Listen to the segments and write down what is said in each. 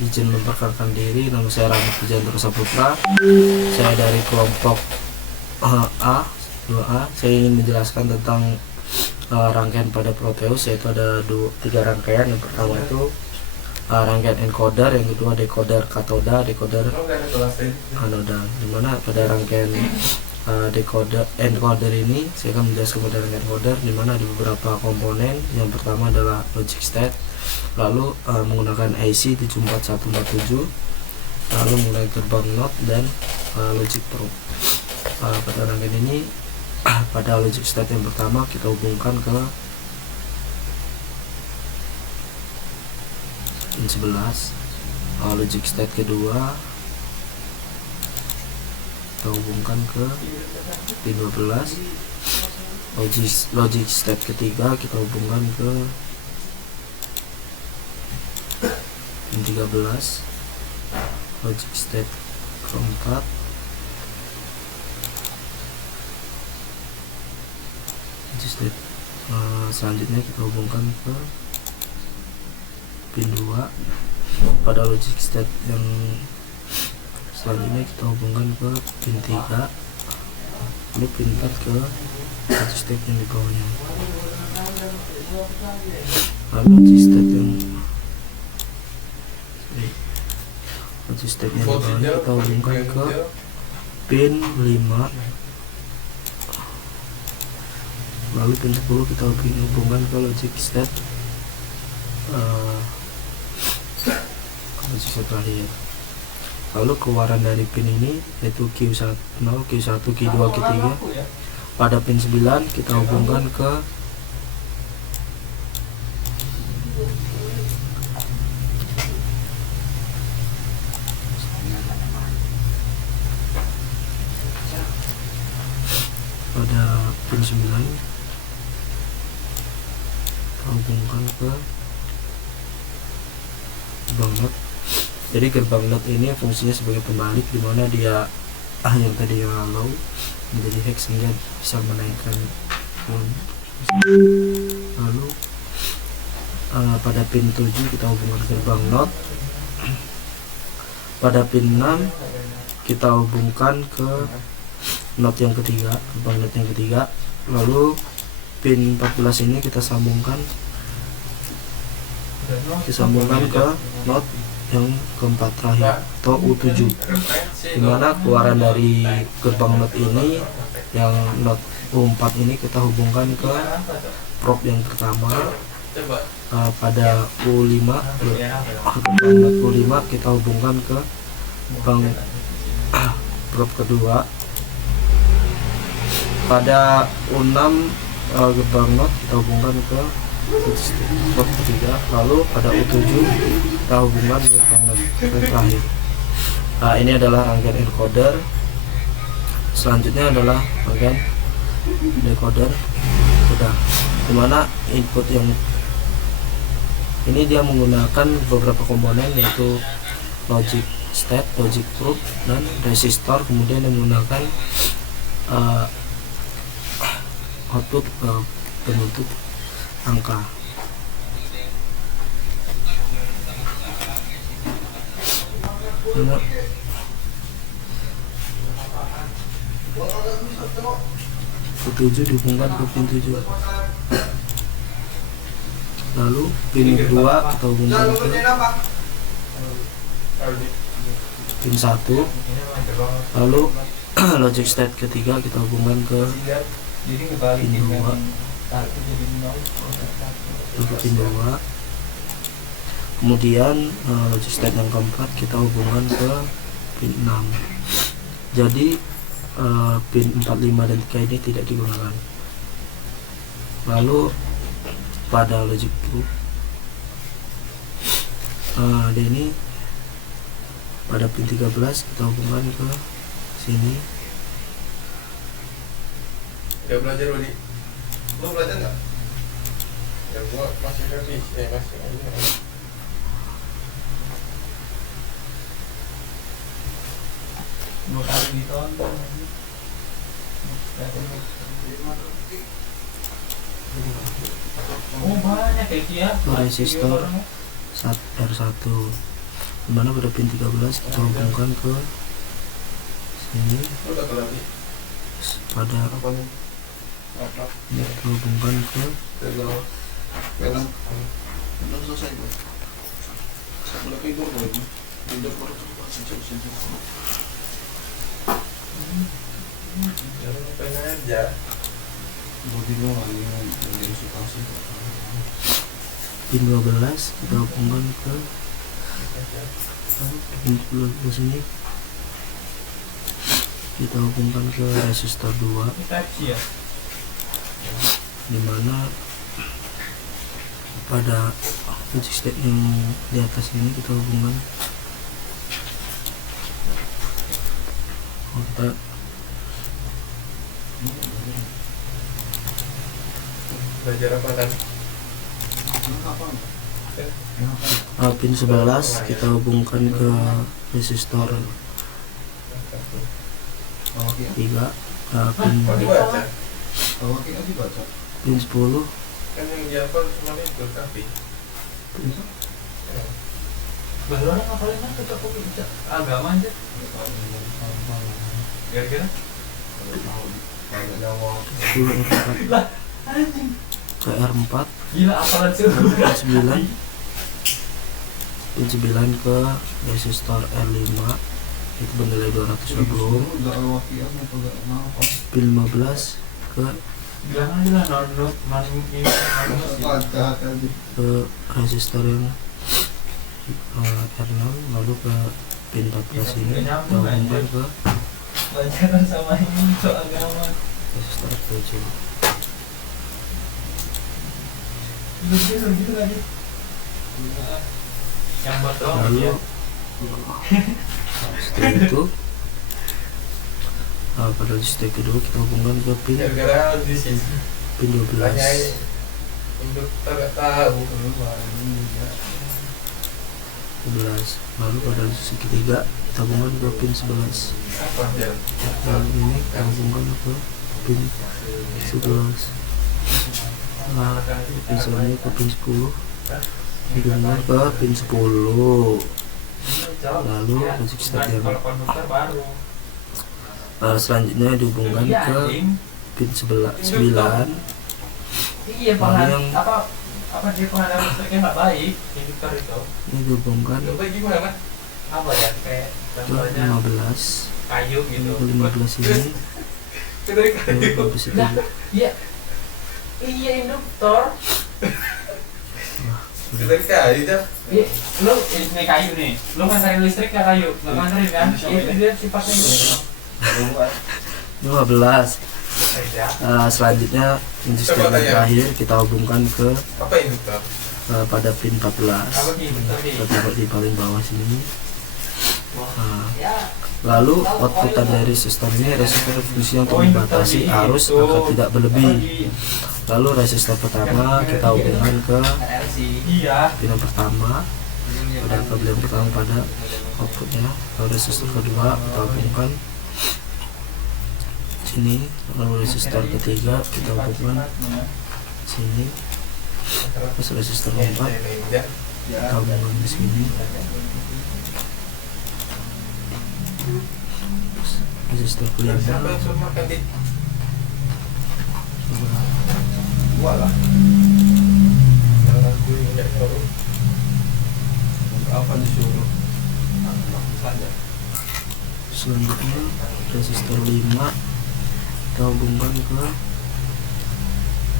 Izin memperkenalkan diri, nama saya Rahmat Pujianto Saputra. Saya dari kelompok A 2A. Saya ingin menjelaskan tentang rangkaian pada Proteus, yaitu ada 3 rangkaian. Yang pertama itu rangkaian encoder, yang kedua decoder katoda, decoder anoda. Dimana pada rangkaian encoder ini saya akan menjelaskan pada rangkaian encoder, dimana ada beberapa komponen. Yang pertama adalah logic state, lalu menggunakan IC 74147, lalu mulai gerbang NOT dan logic probe. Pada rangkaian ini pada logic state yang pertama kita hubungkan ke pin 11. Logic state kedua kita hubungkan ke pin 12. Logic state ketiga kita hubungkan ke pin 13. Logic state keempat state selanjutnya kita hubungkan ke pin 2. Pada logic state yang selanjutnya kita hubungkan ke pin 3, lalu pin 4 ke logic state yang di bawahnya. Lalu logic state yang di bawahnya kita hubungkan ke pin 5, lalu pin 10 kita hubungkan ke logic state terakhir. Lalu keluaran dari pin ini yaitu Q1, Q1, Q2, Q3. Pada pin 9 kita hubungkan ke pin 9 hubungkan ke gerbang NOT. Jadi gerbang NOT ini fungsinya sebagai pembalik, dimana dia yang tadi low menjadi high sehingga bisa menaikkan volume. Lalu pada pin 7 kita hubungkan gerbang NOT. Pada pin 6 kita hubungkan ke NOT yang ketiga, gerbang NOT yang ketiga. Lalu pin 14 ini kita sambungkan ke NOT yang keempat terakhir atau U7, dimana keluaran dari gerbang NOT ini yang NOT U4 ini kita hubungkan ke probe yang pertama. Pada U5 gerbang NOT U5 kita hubungkan ke gerbang probe kedua. Pada U6 gerbang NOT kita hubungkan ke probe ketiga. Lalu pada U7 kita hubungkan ke gerbang NOT yang terakhir. Ini adalah rangkaian encoder. Selanjutnya adalah rangkaian decoder, dimana input yang ini dia menggunakan beberapa komponen, yaitu logic state, logic probe, dan resistor. Kemudian yang menggunakan output penutup angka. U7 dihubungkan ke pin 7. Lalu pin 2 kita hubungkan ke pin 1. Lalu logic state ketiga kita hubungkan ke pin 2. Pin 2. Kemudian logic state yang keempat kita hubungkan ke pin 6. Jadi pin 4, 5, dan 3 ini tidak digunakan. Lalu pada logic probe ini pada pin 13 kita hubungkan ke sini. Ya belajar Wadi. Lo belajar nggak? Ya gua masih habis, masih aja. Dua kali ditonton. Oh banyak ya. Resistor R1. dimana pada pin 13 kita hubungkan ke sini, Lu udah lagi. pada Apa nih? Apa? ini kita hubungkan ke Tegal. Pegang. Udah selesai gue. Saya boleh tidur gue ini. Tidur baru coba sejauh. Jangan ngapain aja. pin 12 kita hubungkan ke pin 12 ini, kita hubungkan ke resistor 2, Type-C ya. dimana pada logic step yang di atas ini kita hubungkan kita Belajar apa kan? pin 11 kita hubungkan ke resistor 3, pin Kok dibaca? pin 10, Kan yang dihafal cuma itu tapi. Baru orang ngapalin apa tuh kok bisa agama aja. Kira-kira 10 R4 lah anjing. ke R4, Gila apalan sih. pin 9 ke resistor R5 itu bernilai 220 ohm, pin 15 ke Bilang aja lah non ke resistor yang R6, lalu ke pin 14 ini kita hubungkan ke Pacaran sama ini untuk agama. resistor 7. Gitu lagi. Yang buat doang Lalu ya. setelah itu pada step kedua kita hubungkan ke pin Gara-gara di sini. 12, Tanyain. Untuk tak tahu. 11, lalu pada sisi ketiga kita hubungkan ke pin 11, Apa dia? lalu ini kita hubungkan ke pin 11, nah pin selanjutnya ke pin 10, hubungkan ke pin 10, lalu logic step yang Kalau konduktör baru. selanjutnya dihubungkan Iya, ke anjing. pin 9, Iya, yang- apa dia pengadaan listriknya nggak baik, induktor itu. ini dihubungkan Coba gimana? Apa ya, kayak ke contohnya 15, kayu gitu. ke 15 ini, Itu dari ke kayu. 15 itu Lah, iya. Iya, induktor. Itu dari kayu dah. Iya, lu ini kayu nih. Lu nganterin listrik ke kayu, lu nganterin kan? Itu dia sifatnya gitu. 15. Beda. Selanjutnya logic step yang terakhir kita hubungkan ke Apa ini tuh? pada pin 14, Apa nih, induktor nih? kita taruh di paling bawah sini. Ya, Lalu outputan dari resistor ini resistor fungsinya untuk membatasi arus agar tidak berlebih. Lalu resistor pertama kita hubungkan ke RLC. Iya. pin yang pertama, pada kabel yang pertama pada outputnya. Lalu resistor kedua kita hubungkan sini, lalu resistor ketiga kita hubungkan sini, terus resistor keempat kita hubungkan di sini, terus resistor kelima Siapa yang suruh makan di? Gua lah. Jangan aku yang nggak suruh. Apa disuruh? Laku saja. selanjutnya resistor 5 kita hubungkan ke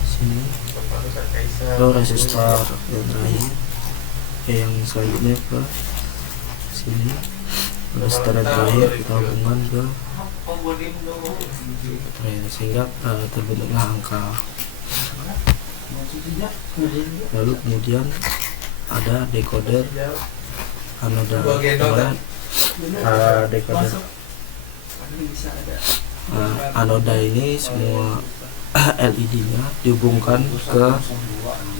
sini, lalu resistor yang terakhir yang selanjutnya ke sini, resistor yang terakhir kita hubungkan ke terakhir sehingga terbentuklah angka. Lalu kemudian ada decoder anoda, dimana decoder anoda ini semua LED-nya dihubungkan ke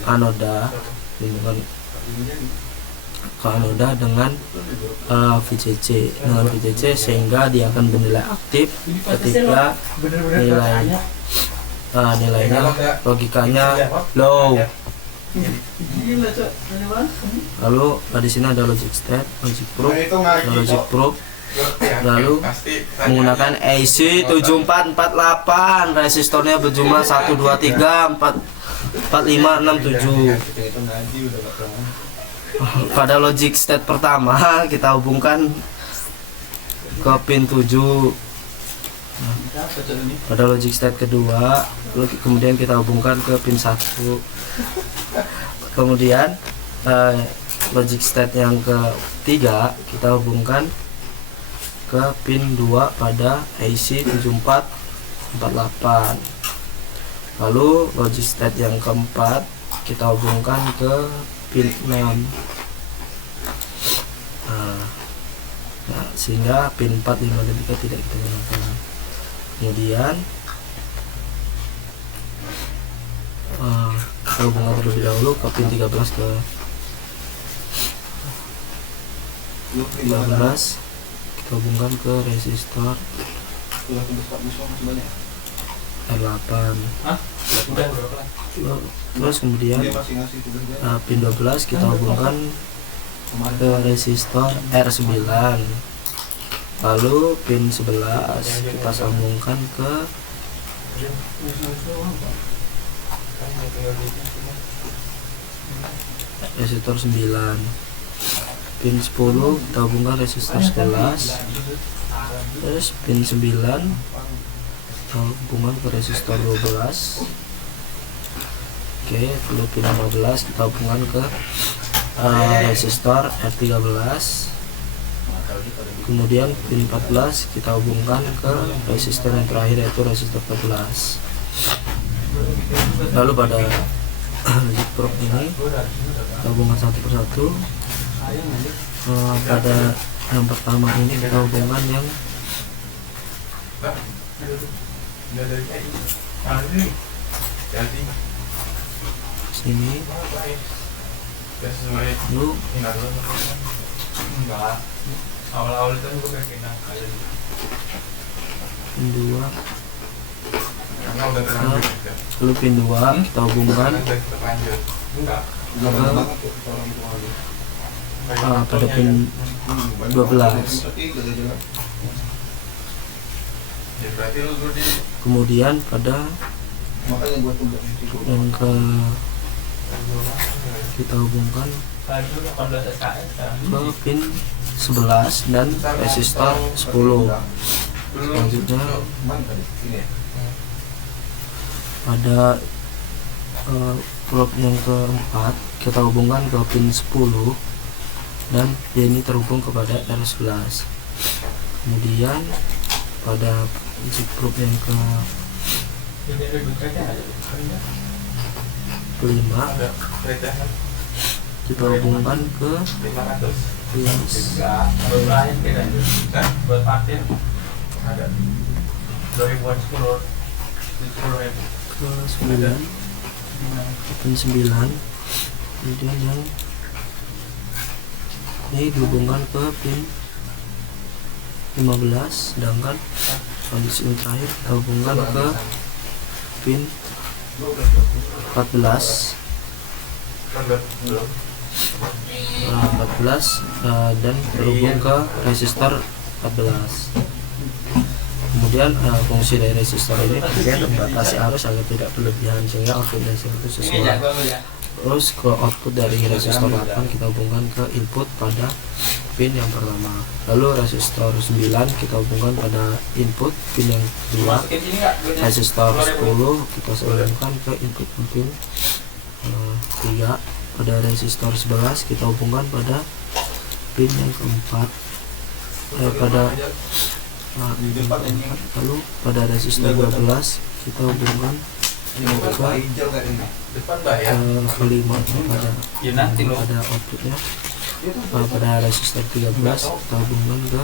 anoda, dengan VCC sehingga dia akan bernilai aktif ketika nilainya logikanya low. Gila, Cok. Lalu di sini ada logic state, logic probe, Nah, itu ngaji, ada logic Cok. probe. Lalu menggunakan AC 7448, resistornya berjumlah 1 2 3 4 4 5 6 7. Itu ngaji udah gak pernah. Pada logic state pertama kita hubungkan ke pin 7. Pada logic state kedua, kemudian kita hubungkan ke pin 1. Kemudian logic state yang ketiga kita hubungkan ke pin 2 pada IC 7448. Lalu logic state yang keempat kita hubungkan ke pin 6. Nah, sehingga pin 4, 5, dan 3 tidak kita gunakan. Kemudian kita hubungkan terlebih dahulu ke pin 13 ke 13. Kita hubungkan ke resistor Udah tembus 4 musuh masih banyak. R8. Hah? Udah berapa? Terus kemudian Dia masih ngasih tugas dia. pin 12 kita hubungkan ke resistor R9. Lalu pin 11 kita sambungkan ke resistor 9. Pin 10 kita hubungkan resistor 11. Terus pin 9 kita hubungkan ke resistor 12. Oke, lalu pin 15 kita hubungkan ke resistor R13. Kemudian pin 14 kita hubungkan ke resistor yang terakhir, yaitu resistor 14. Lalu pada logic probe ini kita hubungkan satu persatu. Pada yang pertama ini kita hubungkan yang sini. Lalu Enggak. Awal-awal itu gue pengen kalian. pin 2, Karena udah terlanjur juga. lalu pin 2 kita hubungkan Udah terlanjur. Enggak. Udah banyak banget tuh orang tua lu. pada pin Banyak 12. banget. Berarti gak jelas. Ya berarti lu gue di Kemudian pada Makanya gua tunda. yang ke kita hubungkan tadi 18 SKS kan. ke pin 11 dan resistor 10. Selanjutnya Mana tadi? Ini ya. pada probe yang keempat kita hubungkan ke pin 10 dan dia ini terhubung kepada R11. Kemudian pada logic probe yang ke Ini ada duitnya ada. kelima Ada kereta kita hubungkan ke 500. pin Enggak, buat lain beda. Buat parkir ada 2010 10.000. ke 9, pin 9. Kemudian yang ini dihubungkan ke pin 15, sedangkan kondisi yang terakhir kita hubungkan ke pin 14. 14 dan terhubung ke resistor 14. Kemudian fungsi dari resistor ini kemudian membatasi arus agar tidak berlebihan sehingga output resistor itu sesuai. Terus ke output dari resistor 8 kita hubungkan ke input pada pin yang pertama. Lalu resistor 9 kita hubungkan pada input pin yang kedua. Resistor 10 kita sambungkan ke input pin 3. Pada resistor 11 kita hubungkan pada pin yang keempat. Lalu pada resistor 12 kita hubungkan Depan bayar. kelima pada Ya nanti lo. pada outputnya. Pada resistor 13 kita hubungkan ke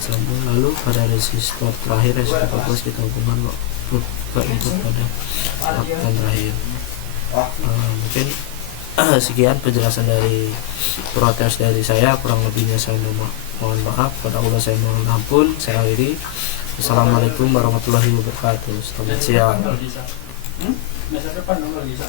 sambung. Lalu pada resistor terakhir resistor 14 kita hubungkan ke input pada output terakhir. Mungkin sekian penjelasan dari protes dari saya, kurang lebihnya saya mohon maaf, pada Allah saya mohon ampun. Saya akhiri. Assalamualaikum warahmatullahi wabarakatuh. Selamat siang. Masa depan bisa.